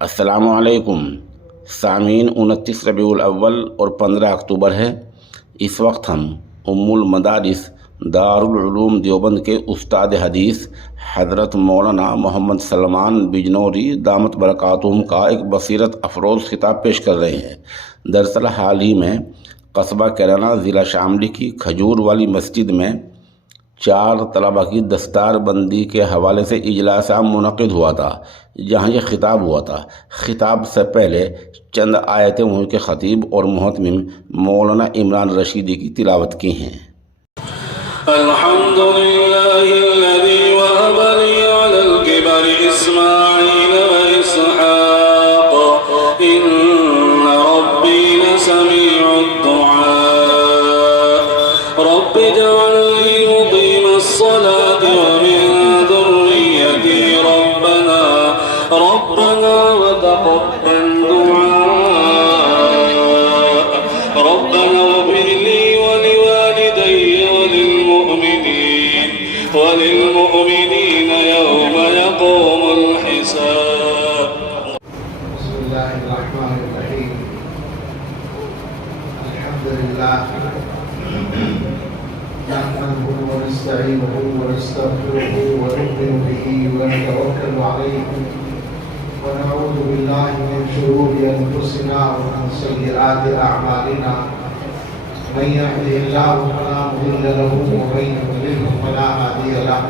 السلام علیکم سامعین، 29 ربیع الاول اور 15 اکتوبر ہے۔ اس وقت ہم ام المدارس دارالعلوم دیوبند کے استاد حدیث حضرت مولانا محمد سلمان بجنوری دامت برکاتہم کا ایک بصیرت افروز خطاب پیش کر رہے ہیں۔ دراصل حال ہی میں قصبہ کیرانہ ضلع شاملی کی کھجور والی مسجد میں 4 طلبہ کی دستار بندی کے حوالے سے اجلاس عام منعقد ہوا تھا، جہاں یہ خطاب ہوا تھا۔ خطاب سے پہلے چند آیتیں وہاں کے خطیب اور محتمم مولانا عمران رشیدی کی تلاوت کی ہیں۔ الحمدللہ الذی وہب لی علی الکبر اسماعیل و اسحاق ان ربی لسمیع الدعاء رب اجعلنی مقیم الصلاة ومن ذریتی ربنا وتقبل دعاء ربنا اغفر لي ولوالدي وللمؤمنين يوم يقوم الحساب۔ بسم الله الرحمن الرحيم الحمد لله نحمده ونستعينه ونستغفره ونؤمن به ونتوكل عليه ونعوذ بالله من شرور أنفسنا ومن سيئات أعمالنا من يهده الله فلا مضل له ومن يضلل فلا هادي له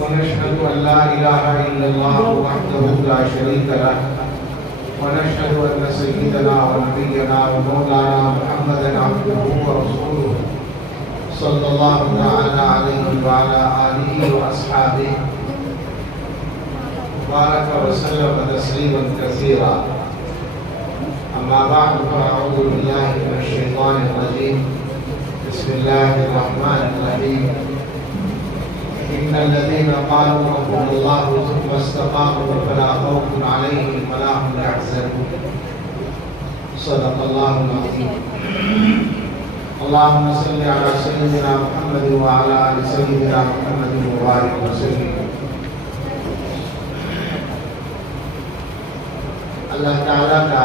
ونشهد أن لا إله إلا الله وحده لا شريك له ونشهد أن سيدنا ونبينا ومولانا محمدا عبده ورسوله صلى الله تعالى عليه وعلى آله وأصحابه بارك وسلم تسليما كثيرا، أما بعد فأعوذ بالله من الشيطان الرجيم بسم الله الرحمن الرحيم إن الذين قالوا ربنا الله ثم استقاموا فلا خوف عليهم ولا هم يحزنون صدق الله العظيم۔ اللهم صل على سيدنا محمد وعلى آل سيدنا محمد وبارك وسلم۔ اللہ تعالیٰ کا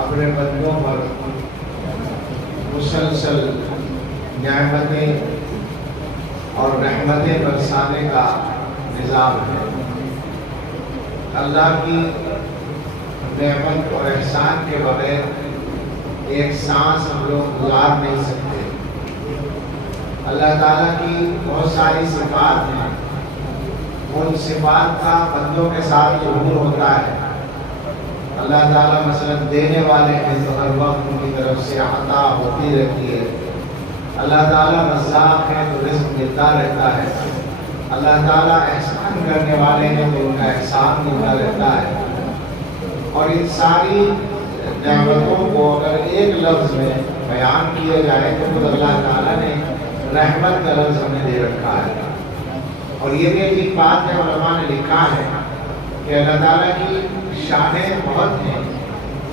اپنے بندوں پر مسلسل نعمتیں اور رحمتیں برسانے کا نظام ہے۔ اللہ کی نعمت اور احسان کے بغیر ایک سانس ہم لوگ گزار نہیں سکتے۔ اللہ تعالیٰ کی بہت ساری صفات ہیں، ان صفات کا بندوں کے ساتھ ظہور ہوتا ہے۔ اللہ تعالیٰ مثلا دینے والے ہیں تو ہر وقت ان کی طرف سے عطا ہوتی رہتی ہے۔ اللہ تعالیٰ رزاق ہے تو رزق ملتا رہتا ہے۔ اللہ تعالیٰ احسان کرنے والے ہیں تو ان کا احسان ملتا رہتا ہے۔ اور ان ساری نعمتوں کو اگر ایک لفظ میں بیان کیا جائے تو خود اللہ تعالیٰ نے رحمت کا لفظ ہمیں دے رکھا ہے۔ اور یہ بھی ایک بات ہے، علماء نے لکھا ہے کہ اللہ تعالیٰ کی شانیں بہت ہیں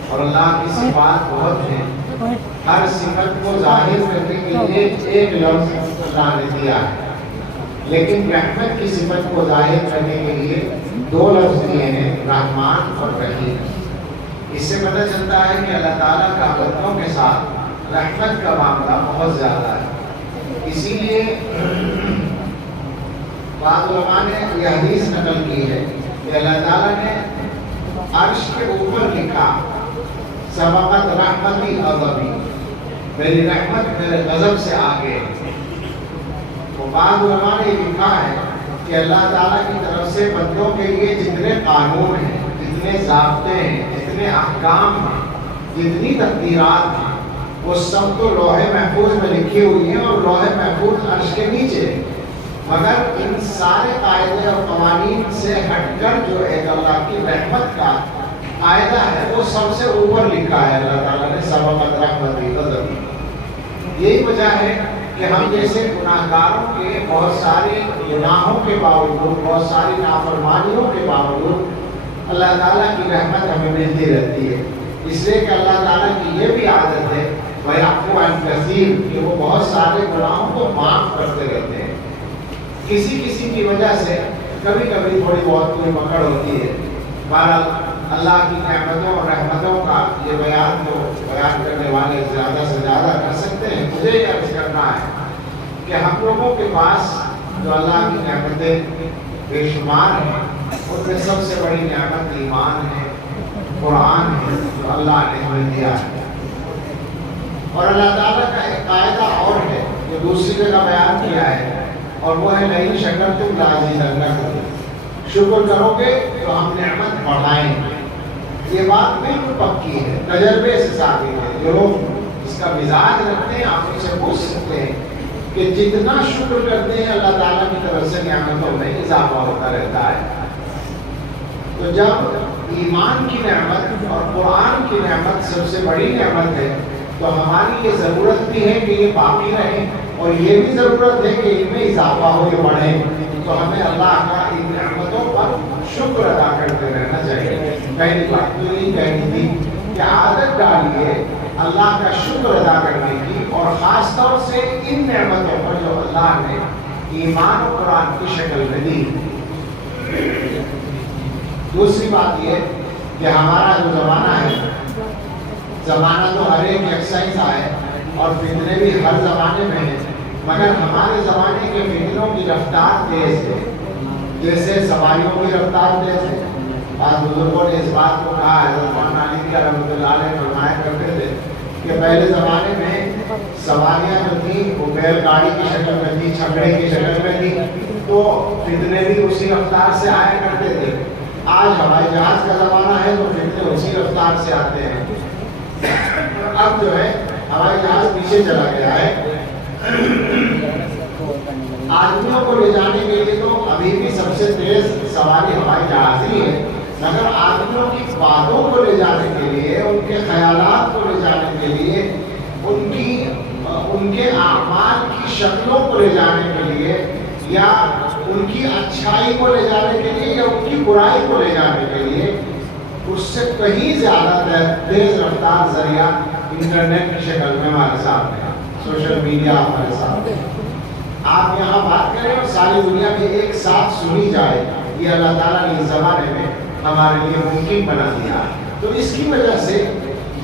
اور اللہ کی صفات بہت ہیں۔ ہر صفت کو ظاہر کرنے کے لیے ایک لفظ اللہ نے دیا ہے، لیکن رحمت کی صفت کو ظاہر کرنے کے لیے 2 لفظ دیے ہیں، رحمان اور رحیم۔ اس سے پتہ چلتا ہے کہ اللہ تعالیٰ کا بندوں کے ساتھ رحمت کا معاملہ بہت زیادہ ہے۔ اسی لیے بعض علماء نے یہ حدیث نقل کی ہے کہ اللہ تعالیٰ نے عرش کے اوپر لکھا سبقت رحمتی غضبی، میری رحمت میرے غضب سے آگے۔ تو بعض علماء نے یہ لکھا ہے کہ اللہ تعالیٰ کی طرف سے بندوں کے لیے جتنے قانون ہیں، جتنے ضابطے ہیں، جتنے احکام ہیں، جتنی تقدیرات ہیں، وہ سب تو لوح محفوظ میں لکھی ہوئی ہیں اور لوح محفوظ عرش کے نیچے۔ مگر ان سارے قاعدے اور قوانین سے ہٹ کر جو ایک اللہ کی رحمت کا قاعدہ ہے وہ سب سے اوپر لکھا ہے اللہ تعالیٰ نے سبقت رحمتی غضبی۔ یہی وجہ ہے کہ ہم جیسے گناہگاروں کے بہت سارے گناہوں کے باوجود، بہت ساری نافرمانیوں کے باوجود اللہ تعالیٰ کی رحمت ہمیں ملتی رہتی ہے، اس لیے کہ اللہ تعالیٰ کی یہ بھی عادت ہے وَيَعْفُو عَنْ كَثِيرٍ کہ وہ بہت سارے گناہوں کو معاف کرتے رہتے ہیں۔ کسی کی وجہ سے کبھی کبھی تھوڑی بہت کوئی پکڑ ہوتی ہے، بہرحال اللہ کی نعمتوں اور رحمتوں کا یہ بیان تو بیان کرنے والے زیادہ سے زیادہ کر سکتے ہیں. مجھے یہ عرض کرنا ہے کہ ہم لوگوں کے پاس جو اللہ کی نعمتیں بے شمار ہیں، ان میں سب سے بڑی نعمت ایمان ہے، قرآن ہے جو اللہ نے ہمیں دیا ہے. اور اللہ تعالیٰ کا ایک قاعدہ اور ہے جو دوسری جگہ بیان کیا ہے، اور وہ ہے لئن شکرتم لأزیدنکم، شکر کرو گے تو ہم نعمت بڑھائیں گے. یہ بات بالکل پکی ہے، تجربے سے ثابت ہے. جو لوگ اس کا مزاج رکھتے ہیں آپ ان سے پوچھ سکتے ہیں کہ جتنا شکر کرتے ہیں اللہ تعالیٰ کی طرف سے نعمتوں میں اضافہ ہوتا رہتا ہے. تو جب ایمان کی نعمت اور قرآن کی نعمت سب سے بڑی نعمت ہے تو ہماری یہ ضرورت بھی ہے کہ یہ باقی رہے، اور یہ بھی ضرورت ہے کہ ان میں اضافہ ہو، یہ بڑھے. تو ہمیں اللہ کا ان نعمتوں پر شکر ادا کرتے رہنا چاہیے. پہلی بات تو یہ کہنی تھی کہ عادت ڈالیے اللہ کا شکر ادا کرنے کی، اور خاص طور سے ان نعمتوں پر جو اللہ نے ایمان و قرآن کی شکل میں دی. دوسری بات یہ کہ ہمارا جو زمانہ ہے، زمانہ تو ہر ایک یکساں سا ہے اور فتنے بھی ہر زمانے میں ہیں، مگر ہمارے زمانے کے فتنوں کی رفتار تیز ہے. جیسے سواریوں کی رفتار تیز ہے. بعض بزرگوں نے اس بات کو کہا، حضرت مولانا علی کا رحمۃ اللہ علیہ فرمایا کرتے تھے کہ پہلے زمانے میں سواریاں جو تھیں وہ بیل گاڑی کی شکل میں تھی، چھکڑے کی شکل میں تھی، تو فتنے بھی اسی رفتار سے آیا کرتے تھے. آج ہوائی جہاز کا زمانہ ہے تو فتنے اسی رفتار سے آتے ہیں. اب جو ہے ہوائی جہاز پیچھے چلا گیا ہے. آدمیوں کو لے جانے کے لیے تو ابھی بھی سب سے تیز سواری ہوائی جہاز ہی ہے، مگر آدمیوں کی باتوں کو لے جانے کے لیے، ان کے خیالات کو لے جانے کے لیے، ان کے اعمال کی شکلوں کو لے جانے کے لیے، یا ان کی اچھائی کو لے جانے کے لیے، یا ان کی برائی کو لے جانے کے لیے، اس سے کہیں زیادہ تیز رفتار ذریعہ انٹرنیٹ کی شکل میں ہمارے سامنے ہے، سوشل میڈیا ہمارے سامنے ہے. آپ یہاں بات کریں اور ساری دنیا میں ایک ساتھ سنی جائے، یہ اللہ تعالیٰ نے اس زمانے میں ہمارے لیے ممکن بنا دیا. تو اس کی وجہ سے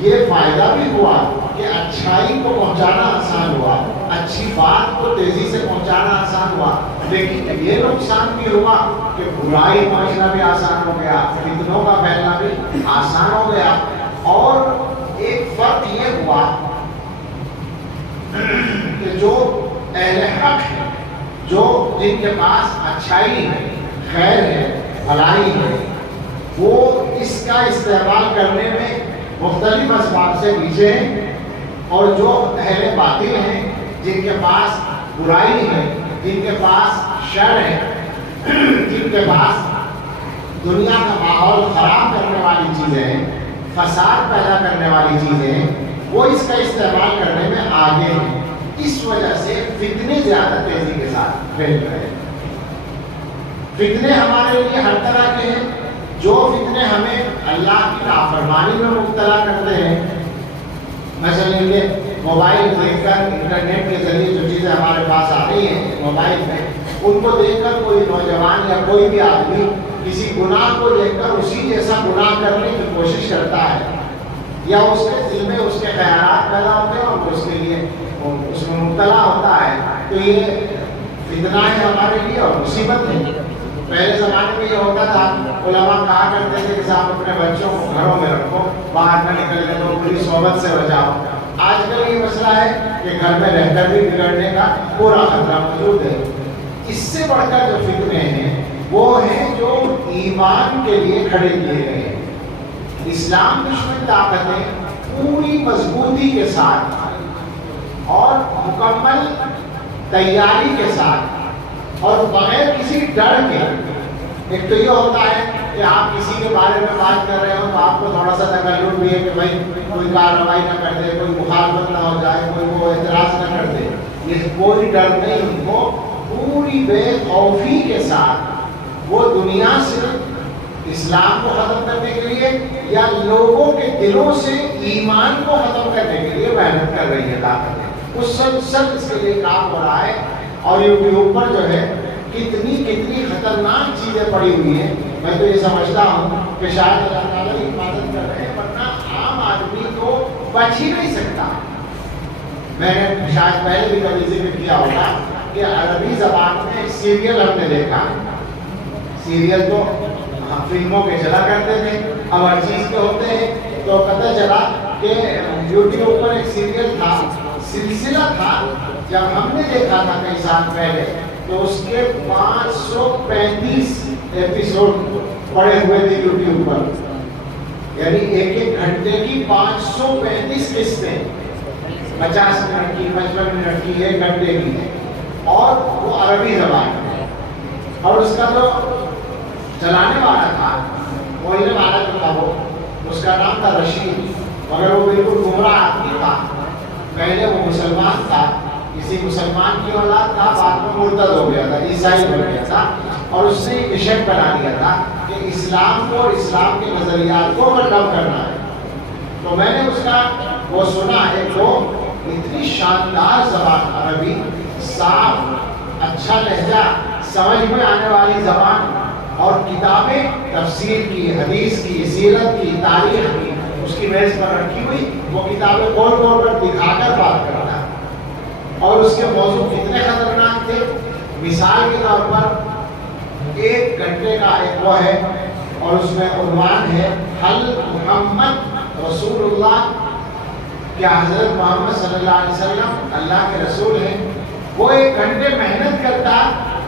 یہ فائدہ بھی ہوا کہ اچھائی کو پہنچانا آسان ہوا، اچھی بات کو تیزی سے پہنچانا آسان ہوا، لیکن یہ نقصان بھی ہوا کہ برائی پہنچنا بھی آسان ہو گیا، فتنوں کا پھیلنا بھی آسان ہو گیا. اور ایک فرق یہ ہوا کہ جو اہل حق ہے، جو جن کے پاس اچھائی ہے، خیر ہے، بھلائی ہے، وہ اس کا استعمال کرنے میں مختلف اسباب سے پیچھے ہیں، اور جو اہل باطل ہیں، جن کے پاس برائی ہے، جن کے پاس شر ہے، جن کے پاس دنیا کا ماحول خراب کرنے والی چیزیں ہیں، فساد پیدا کرنے والی چیزیں ہیں، وہ اس کا استعمال کرنے میں آگے ہیں. اس وجہ سے فتنے زیادہ تیزی کے ساتھ پھیل رہے ہیں. فتنے ہمارے لیے ہر طرح کے ہیں. جو فتنے ہمیں اللہ کی نافرمانی میں مبتلا کرتے ہیں، مثلا یہ موبائل دیکھ کر، انٹرنیٹ کے ذریعے جو چیزیں ہمارے پاس آ رہی ہیں موبائل میں، ان کو دیکھ کر کوئی نوجوان یا کوئی بھی آدمی کسی گناہ کو دیکھ کر اسی جیسا گناہ کرنے کی کوشش کرتا ہے، یا اس کے دل میں اس کے خیالات پیدا ہوتے ہیں اور اس کے لیے اس میں مبتلا ہوتا ہے. تو یہ فتنہ ہے ہمارے لیے اور مصیبت ہے. پہلے زمانے میں یہ ہوتا تھا، علماء کہا کرتے تھے کہ صاحب اپنے بچوں کو گھروں میں رکھو، باہر نہ نکلنے دو، بری صحبت سے بچاؤ. آج کل یہ مسئلہ ہے کہ گھر میں رہ کر بھی بگڑنے کا پورا خطرہ موجود ہے. اس سے بڑھ کر جو فتنے ہیں وہ ہیں جو ایمان کے لیے کھڑے کیے گئے ہیں. اسلام دشمن طاقتیں پوری مضبوطی کے ساتھ اور مکمل تیاری کے ساتھ اور بغیر کسی ڈر کے، ایک تو یہ ہوتا ہے کہ آپ کسی کے بارے میں بات کر رہے ہو تو آپ کو تھوڑا سا تکلف بھی ہے کہ بھائی کوئی کارروائی نہ کر دے، کوئی مخالفت نہ ہو جائے، کوئی وہ اعتراض نہ کر دے. یہ کوئی ڈر نہیں، ان کو پوری بے خوفی کے ساتھ وہ دنیا سے اسلام کو ختم کرنے کے لیے یا لوگوں کے دلوں سے ایمان کو ختم کرنے کے لیے محنت کر رہی ہے طاقتیں. اس سب اس کے لیے کام ہو رہا ہے. اور یوٹیوب پر جو ہے کتنی خطرناک چیزیں پڑی ہوئی ہیں میں تو یہ سمجھتا ہوں کہ شاید اللہ تعالیٰ کی حفاظت کر رہے ہیں، ورنہ عام آدمی تو بچ ہی نہیں سکتا۔ میں نے شاید پہلے بھی کبھی ذکر کیا ہوگا کہ عربی زبان میں ایک سیریل ہم نے دیکھا، سیریل تو فلموں کے چلا کرتے تھے، اب ہر چیز کے ہوتے ہیں، تو پتہ چلا کہ یوٹیوب پر ایک سیریل تھا، سلسلہ تھا، جب ہم نے دیکھا تھا کئی سال پہلے تو اس کے 535 ایپیسوڈ پڑے ہوئے تھے یوٹیوب پر، یعنی ایک گھنٹے کی 535 قسطیں، 50 منٹ کی، 55 منٹ کی، 1 گھنٹے کی، اور وہ عربی زبان میں، اور اس کا جو چلانے والا تھا، بولنے والا جو تھا، وہ اس کا نام تھا رشید، مگر وہ بالکل گمراہ آدمی تھا۔ پہلے وہ مسلمان تھا، کسی مسلمان کی اولاد تھا، بعد میں مرتد ہو گیا تھا، عیسائی بن گیا تھا، اور اس نے ایک مشن بنا لیا تھا کہ اسلام کو اور اسلام کے نظریات کو ختم کرنا ہے۔ تو میں نے اس کا وہ سنا ہے، جو اتنی شاندار زبان عربی، صاف، اچھا لہجہ، سمجھ میں آنے والی زبان، اور کتابیں تفسیر کی، حدیث کی، سیرت کی، تاریخ کی اس کی میز پر رکھی ہوئی، وہ کتابیں کھول کھول کر دکھا کر بات کرتا ہے، اور اس کے موضوع کتنے خطرناک تھے۔ مثال کے طور پر 1 گھنٹے کا ایک وہ ہے، اور اس میں عنوان ہے حل محمد رسول اللہ، کیا حضرت محمد صلی اللہ علیہ وسلم اللہ کے رسول ہیں؟ وہ 1 گھنٹے محنت کرتا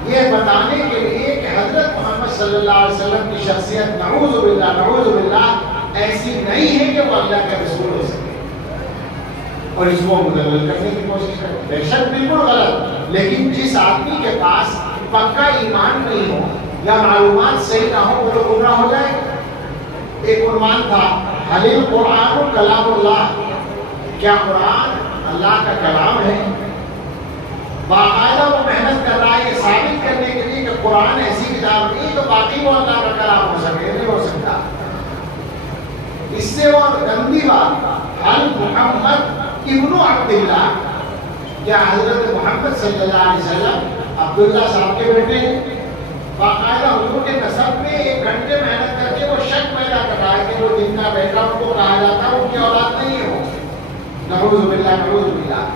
یہ بتانے کے لیے کہ حضرت محمد صلی اللہ علیہ وسلم کی شخصیت نعوذ باللہ ایسی نہیں ہے کہ وہ اللہ کے رسول ہو سکے، اور اس کو مدلل کرنے کی کوشش کرتے۔ بے شک بالکل غلط، لیکن جس آدمی کے پاس پکا ایمان نہیں ہو یا معلومات صحیح نہ ہو، وہ تو گمراہ ہو جائے گا۔ ایک عنوان تھا حل القرآن کلام اللہ، کیا قرآن اللہ کا کلام ہے؟ باقاعدہ وہ محنت کر رہا ہے یہ ثابت کرنے کے لیے کہ قرآن ایسی کتاب نہیں تو باقی وہ اللہ کا کلام ہو سکے، نہیں ہو سکتا۔ اس سے اور گندی بات حل محمد ابن عبداللہ، کیا حضرت محمد صلی اللہ علیہ وسلم عبداللہ صاحب کے بیٹے ہیں؟ باقاعدہ حضور کے نسب میں 1 گھنٹے محنت کر کے وہ شک پیدا کر رہا ہے کہ وہ جن کا بیٹا ان کو کہا جاتا ہے ان کی اولاد نہیں ہو، نعوذ باللہ نعوذ باللہ۔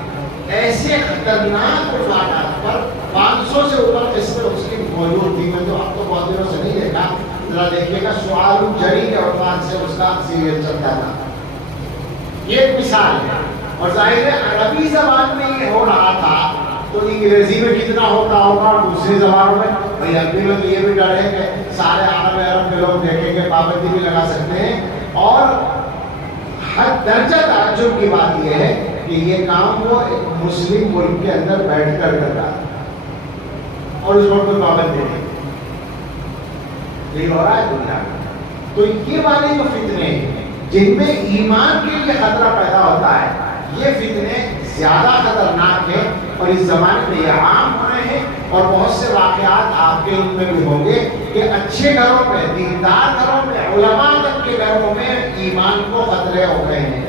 ایسے خطرناک عنوانات پر 500 سے اوپر قسمیں اس کی موجود تھی۔ میں تو اب تو بہت دنوں سے نہیں دیکھا، ذرا دیکھیے گا، سؤال الجری کے عنوان سے اس کا سیریل چلتا تھا۔ یہ ایک مثال ہے، اور ظاہر ہے عربی زبان میں یہ ہو رہا تھا تو انگریزی میں کتنا ہوتا ہوگا اور دوسری زبانوں میں۔ بھائی عربی میں تو یہ بھی ڈر ہے کہ سارے عرب کے لوگ دیکھیں گے، پابندی بھی لگا سکتے ہیں، اور حد درجہ تعجب کی بات یہ ہے کہ یہ کام وہ ایک مسلم ملک کے اندر بیٹھ کر کر رہا ہے، اور اس پر کوئی پابندی نہیں۔ یہ ہو رہا ہے دنیا میں۔ تو یہ والے جو فتنے جن میں ایمان کے لیے خطرہ پیدا ہوتا ہے، یہ فتنے زیادہ خطرناک ہیں، اور اس زمانے میں یہ عام ہو رہے ہیں، اور بہت سے واقعات آپ کے ان میں بھی ہوں گے کہ اچھے گھروں میں، دیندار گھروں میں، علماء تک کے گھروں میں ایمان کو خطرے ہو گئے ہیں،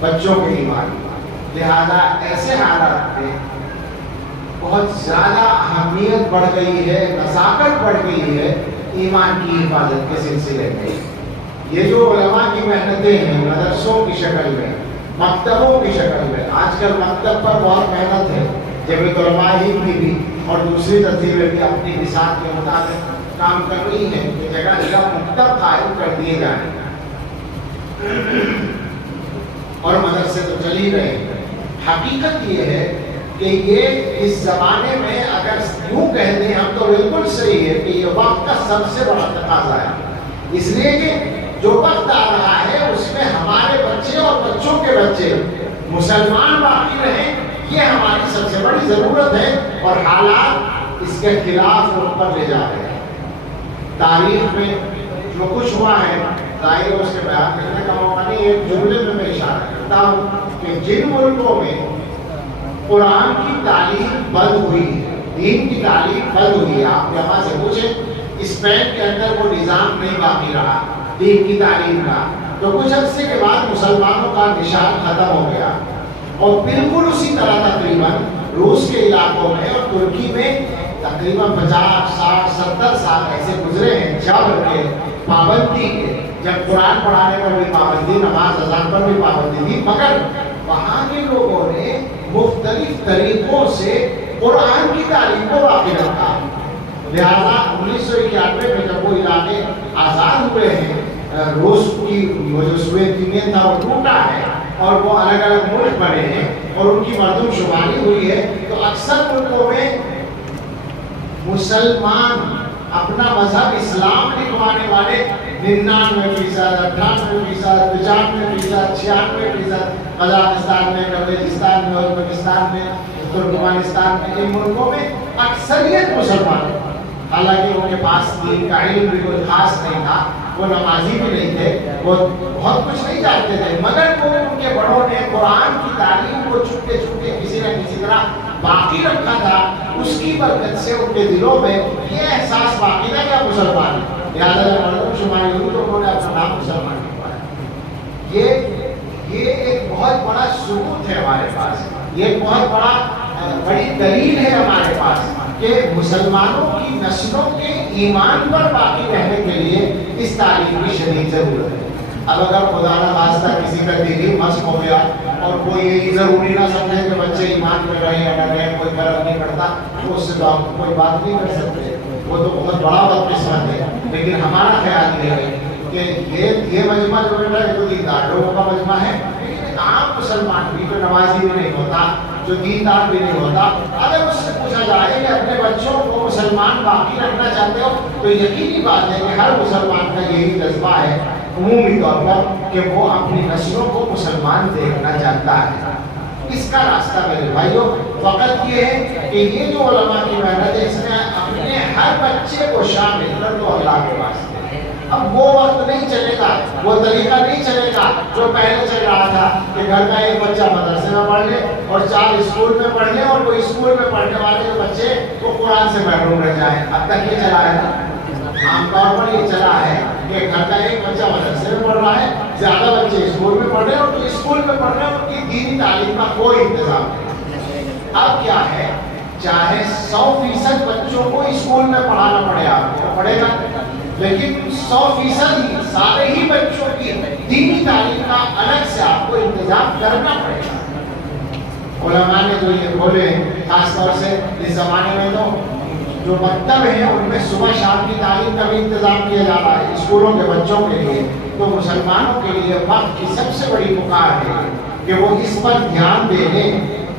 بچوں کے ایمان۔ لہذا ایسے حالات میں بہت زیادہ اہمیت بڑھ گئی ہے، نزاکت بڑھ گئی ہے ایمان کی حفاظت کے سلسلے میں۔ یہ جو علماء کی محنتیں ہیں مدرسوں کی شکل میں، مکتبوں کی شکل میں، آج کل مکتب پر بہت محنت ہے، جمعیت علماء ہند کی بھی اور دوسری تنظیمیں بھی اپنی بساط کے مطابق کام کر رہی ہیں کہ جگہ جگہ مکتب قائم کر دیے جائیں، اور مدرسے تو چل ہی رہے ہیں۔ حقیقت یہ ہے کہ یہ اس زمانے میں اگر یوں کہہ دیں ہم تو بالکل صحیح ہے کہ یہ وقت کا سب سے بڑا تقاضا ہے، اس لیے کہ جو وقت آ رہا ہے اس میں ہمارے بچے اور بچوں کے بچے مسلمان باقی رہیں، یہ ہماری سب سے بڑی ضرورت ہے، اور حالات اس کے خلاف رخ پر لے جا رہے ہیں۔ تاریخ میں جو کچھ ہوا ہے ظاہر ہے اس کے بیان کرنے کا موقع نہیں، ایک جملے میں اشارہ کرتا ہوں کہ جن ملکوں میں قرآن کی تعلیم بند ہوئی ہے، دین کی تعلیم بند ہوئی ہے، آپ یہاں سے پوچھیں اسپین کے اندر وہ نظام نہیں باقی رہا دین کی تعلیم کا، تو کچھ عرصے کے بعد مسلمانوں کا نشان ختم ہو گیا، اور بالکل اسی طرح تقریباً روس کے علاقوں میں اور ترکی میں تقریباً 50 60 70 سال ایسے گزرے ہیں جبر کے پابندی کے، جب قرآن پڑھانے پر بھی پابندی، نماز اذان پر بھی پابندی تھی، مگر وہاں کے لوگوں نے مختلف طریقوں سے قرآن کی تعلیم کو باقی رکھا۔ لہٰذا 1991 میں جب وہ علاقے آزاد ہوئے ہیں، روس کی وہ جو سوویت یونین تھا وہ ٹوٹا ہے اور وہ الگ الگ ملک بنے ہیں اور ان کی مردم شماری ہوئی ہے، تو اکثر ملکوں میں مسلمان اپنا مذہب اسلام لکھوانے والے 99%، 98%، 95%، 96%، قزاقستان میں، قزاقستان میں، ازبکستان میں، ترکمانستان میں، ان ملکوں میں اکثریت مسلمان، حالانکہ ان کے پاس دین کا علم بھی کوئی خاص نہیں تھا، وہ نمازی بھی نہیں تھے، وہ بہت کچھ نہیں جانتے تھے، مگر وہ ان کے بڑوں نے قرآن کی تعلیم کو چھپتے چھپتے کسی نہ کسی طرح باقی رکھا تھا۔ اس کی برکت سے ان کے دلوں میں یہ احساس باقی تھا کہ آپ مسلمان ہیں، لہٰذا جب مردم شماری ہوئی تو انہوں نے اپنا نام مسلمان لکھوایا۔ یہ ایک بہت بڑا ثبوت ہے ہمارے پاس، یہ ایک بہت بڑی دلیل ہے ہمارے پاس کہ مسلمانوں کی نسلوں کے ایمان پر باقی رہنے کے لیے اس تعلیم کی شدید ضرورت ہے۔ اب اگر خدا نہ خواستہ کسی کا دل مست ہو گیا اور کوئی یہ ضروری نہ سمجھے کہ بچے ایمان میں رہے یا نہ رہے، کوئی فرق نہیں پڑتا، تو اس سے تو آپ کوئی بات نہیں کر سکتے، وہ تو بہت بڑا بدقسمت ہے۔ لیکن ہمارا خیال یہ ہے کہ یہ مجمع جو بیٹا یہ تو دیندار لوگوں کا مجمع ہے، لیکن عام مسلمان بھی جو نمازی بھی نہیں ہوتا، جو دیندار بھی نہیں ہوتا، اگر اس سے پوچھا جائے کہ اپنے بچوں کو مسلمان باقی رکھنا چاہتے ہو تو یقینی بات ہے کہ ہر مسلمان کا یہی جذبہ ہے عمومی طور پر کہ وہ اپنی نسلوں کو مسلمان دیکھنا چاہتا ہے۔ اس کا راستہ میرے بھائیوں فقط یہ ہے کہ یہ جو علماء کی محنت ہے اس میں اپنے ہر بچے کو شامل کر دو اللہ کے واسطے۔ اب وہ وقت نہیں چلے گا، وہ طریقہ نہیں چلے گا جو پہلے چل رہا تھا کہ گھر کا ایک بچہ مدرسے میں پڑھ لے اور 4 اسکول میں پڑھ لے اور کوئی اسکول میں پڑھنے والے جو بچے وہ قرآن سے محروم رہ جائیں۔ اب تک یہ چلا ہے نا، عام طور پر یہ چلا ہے کہ گھر کا ایک بچہ مدرسے میں پڑھ رہا ہے، زیادہ بچے اسکول میں پڑھ رہے ہیں اور جو اسکول میں پڑھ رہے ہیں ان کی دینی تعلیم کا کوئی انتظام نہیں۔ اب کیا ہے، چاہے 100% بچوں کو اسکول میں پڑھانا پڑے، آپ کو پڑے گا، لیکن 100% ہی سارے ہی بچوں کی دینی تعلیم کا الگ سے آپ کو انتظام کرنا پڑے گا۔ علماء نے جو یہ کھولے خاص طور سے اس زمانے میں تو جو مکتب ہیں ان میں صبح شام کی تعلیم کا بھی انتظام کیا جا رہا ہے اسکولوں کے بچوں کے لیے، تو مسلمانوں کے لیے وقت کی سب سے بڑی پکار ہے کہ وہ اس پر دھیان دے لیں۔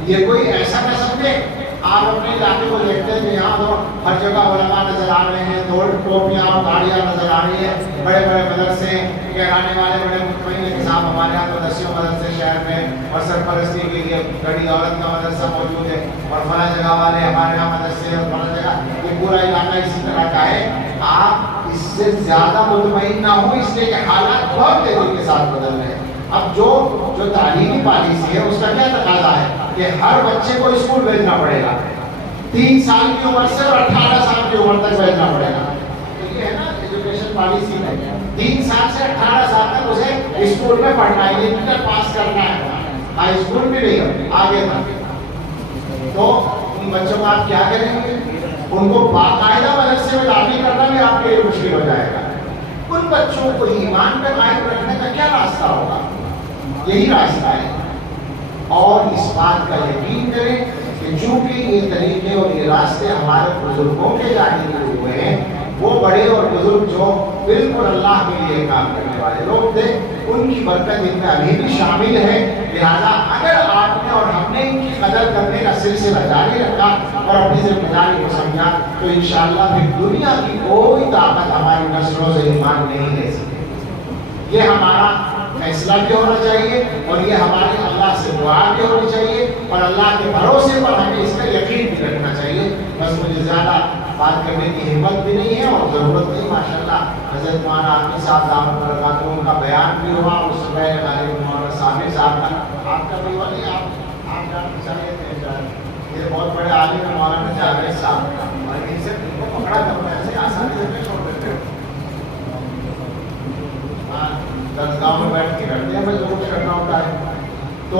یہ کوئی ایسا نہ سمجھے، آپ اپنے علاقے کو دیکھتے ہیں کہ یہاں تو ہر جگہ علماء نظر آ رہے ہیں، دو ٹوپیاں اور گاڑیاں نظر آ رہی ہیں، بڑے بڑے مدرسے کہلانے والے بڑے مطمئن ہے کہ صاحب ہمارے یہاں تو 10 مدرسے شہر میں اور سرپرستی کے لیے بڑی عورت کا مدرسہ موجود ہے اور فلاں جگہ والے ہمارے یہاں مدرسے اور فلاں جگہ، یہ پورا علاقہ اسی طرح کا ہے۔ آپ اس سے زیادہ مطمئن نہ ہو، اس لیے کہ حالات بہت تیزی کے ساتھ بدل رہے ہیں۔ اب جو تعلیمی پالیسی ہے اس کا کیا تقاضا ہے کہ ہر بچے کو اسکول بھیجنا پڑے گا، 3 سال کی عمر سے اور 18 سال کی عمر تک بھیجنا پڑے گا۔ یہ ہے نا ایجوکیشن پالیسی میں 3 سال سے 18 سال تک اسے اسکول میں پڑھنا ہے، انٹر پاس کرنا ہے، ہائی اسکول بھی نہیں آگے تک۔ تو ان بچوں کو آپ کیا کریں گے؟ ان کو باقاعدہ مدرسے میں داخل کرنا بھی آپ کے لیے مشکل ہو جائے گا۔ ان بچوں کو ایمان پہ قائم رکھنے کا کیا راستہ ہوگا؟ یہی راستہ ہے، اور اس بات کا یقین کریں کہ چونکہ یہ طریقے اور یہ راستے ہمارے بزرگوں کے جاری ہوئے ہیں، وہ بڑے اور بزرگ جو بالکل اللہ کے لیے کام کرنے والے لوگ تھے، ان کی برکت ان میں ابھی بھی شامل ہے۔ لہذا اگر آپ نے اور ہم نے ان کی قدر کرنے کا سلسلہ جاری رکھا اور اپنی ذمہ داری کو سمجھا تو انشاءاللہ پھر دنیا کی کوئی طاقت ہماری نسلوں سے ایمان نہیں لے سکے۔ یہ ہمارا فیصلہ بھی ہونا چاہیے اور یہ ہماری اللہ سے دعا بھی ہونی چاہیے اور اللہ کے بھروسے پر ہمیں اس کا یقین بھی رکھنا چاہیے۔ بس مجھے زیادہ بات کرنے کی ہمت بھی نہیں ہے اور ضرورت نہیں۔ ماشاءاللہ حضرت مولانا عامر صاحب دامت برکاتہ کا بیان بھی ہوا، اس سے پہلے غالب مولانا سامر صاحب کا، آپ کا بھی ہوا نہیں، آپ جاننا چاہیے تھے، یہ بہت بڑے عالم ہیں مولانا جاوید صاحب، اور ان سے ان کو پکڑا کرنا ایسے آسانی سے چھوڑ دیتے ہو، درسگاہوں میں بیٹھ کے کرتے ہیں، بس ضرور کرنا ہوتا ہے۔ تو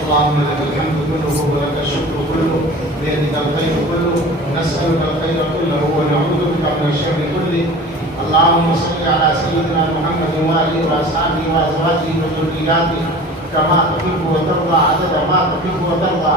اللهم لك الحمد كله ولك الشكر كله بيدك الخير كله نسألك الخير كله ونعوذ بك من الشر كله اللهم صل على سيدنا محمد وآله وأصحابه وأزواجه وذرياته كما تحب وترضى عدد ما تحب وترضى।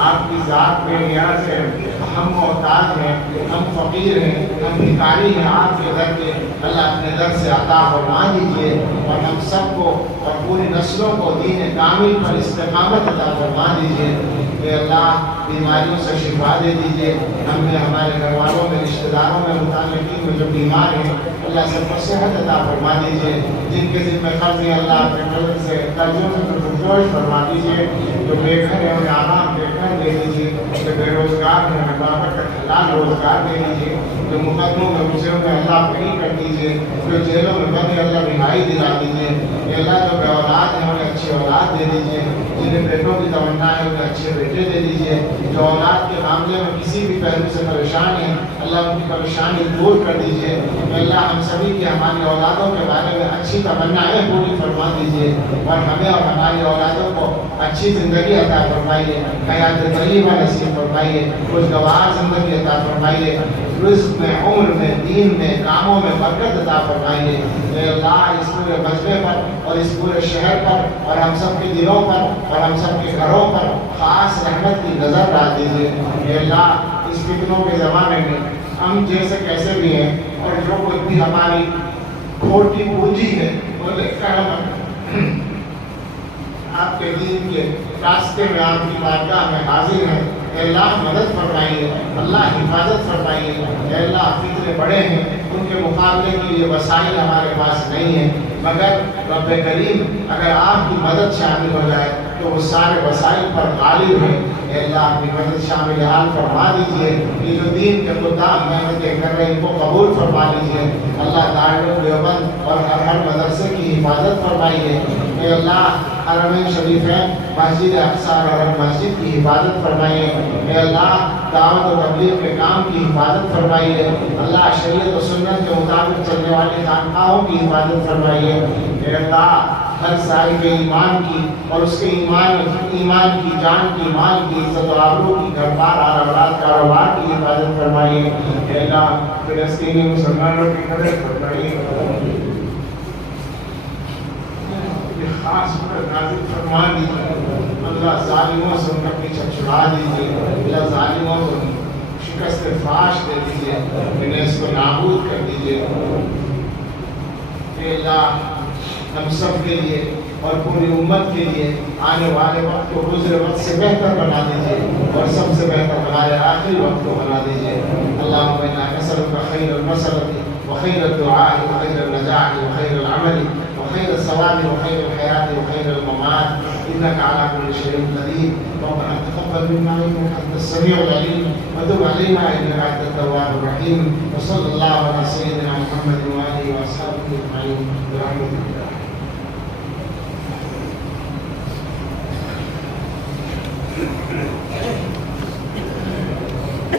آپ کی ذات بے نیاز ہے، ہم محتاج ہیں، ہم فقیر ہیں، ہم بھکاری ہیں آپ کے در کے۔ اللہ اپنے در سے عطا فرما دیجیے اور ہم سب کو اور پوری نسلوں کو دین کامل پر استقامت عطا فرما دیجیے۔ اے اللہ بیماریوں سے شفا دے دیجیے، ہم میں، ہمارے گھر والوں میں، رشتہ داروں میں، متعلقین میں جو بیمار ہیں اللہ سب کو صحت عطا فرما دیجیے۔ جن کے ذمہ قرض ہیں اللہ اپنے قرض سے قرضوں سے پرجوش فرما دیجیے۔ جو بے گھر ہیں انہیں آرام بے گھر دے دیجیے، جو بے روزگار ہیں انہیں برابر کا حلال روزگار دے دیجیے، جو مقدموں میں گھسے ہوئے اللہ بری کر دیجیے، جو جیلوں میں بندے اللہ رہائی دلا دیجیے۔ اے اللہ جو بے اولاد ہیں انہیں اچھی اولاد دے دیجیے، جنہیں بیٹوں کی تمنا ہے انہیں اچھے بیٹے دے دیجیے۔ جو اولاد کے معاملے میں کسی بھی پہلو سے پریشان ہیں اللہ ان کی پریشانی دور کر دیجیے۔ اے اللہ ہم سبھی کی ہماری اولادوں کے بارے میں اچھی تمنائیں پوری فرما دیجیے اور ہمیں اور ہماری اولادوں کو اچھی زندگی عطا فرمائیے، حیات طیبہ نصیب فرمائیے، خوشگوار زندگی عطا فرمائیے، رزق میں، عمر میں، دین میں، کاموں میں برکت عطا فرمائیے۔ اے اللہ اس پورے مجمع پر اور اس پورے شہر پر اور ہم سب کے دلوں پر اور ہم سب کے گھروں پر خاص رحمت کی نظر ڈال دیجیے۔ اے اللہ اس فتنوں کے زمانے میں ہم جیسے کیسے بھی ہیں اور جو کچھ بھی ہماری کھوٹی پونجی ہے وہ لے کر ہم آپ کے دین کے راستے میں آپ کی بارگاہ میں حاضر ہیں۔ اے اللہ مدد فرمائیے، اللہ حفاظت فرمائیے۔ اے اللہ فتنے بڑے ہیں، ان کے مقابلے کے لیے وسائل ہمارے پاس نہیں ہیں، مگر رب کریم اگر آپ کی مدد شامل ہو جائے تو وہ سارے وسائل پر غالب ہیں۔ اے اللہ اپنی مدد شامل حال فرما دیجیے۔ یہ جو دین کے خدام محنتیں کر رہے ہیں ان کو قبول فرما لیجیے۔ اللہ دارالعلوم دیوبند اور ہر مدرسے کی حفاظت فرمائیے۔ اے اللہ حرمین شریفین، مسجد اقصی اور حرم مسجد کی حفاظت فرمائیے۔ اے اللہ دعوت و تبلیغ کے کام کی حفاظت فرمائیے۔ اللہ شریعت و سنت کے مطابق چلنے والی خانقاہوں کی حفاظت فرمائیے۔ اے اللہ ہر صاحب ایمان کی اور اس کے ایمان کی، جان کی، مال کی، عزت و آبرو کی، گھر بار اور اولاد کاروبار کی حفاظت فرمائیے۔ اے اللہ فلسطینی مسلمانوں کی مدد فرمائیے، خاص پر نازل فرما دیجیے۔ اللہ ظالموں سے ان کا پیچھا چھڑا دیجیے، اللہ ظالموں کو شکست فاش دے دیجیے، انہیں اس کو نابود کر دیجیے۔ اے اللہ ہم سب کے لیے اور پوری امت کے لیے آنے والے وقت کو گزرے وقت سے بہتر بنا دیجیے اور سب سے بہتر ہمارے آخری وقت کو بنا دیجیے۔ اللہم انا نسألک خیر المسألة وخیر الدعاء وخیر النجاح وخیر العمل وخیر الثواب وخیر الحیات وخیر الممات انك على كل شيء قدير ربنا تقبل منا انك انت السميع العليم وتب علينا انك انت التواب الرحيم وصلى الله على سيدنا محمد واله واصحابه اجمعين برحمتك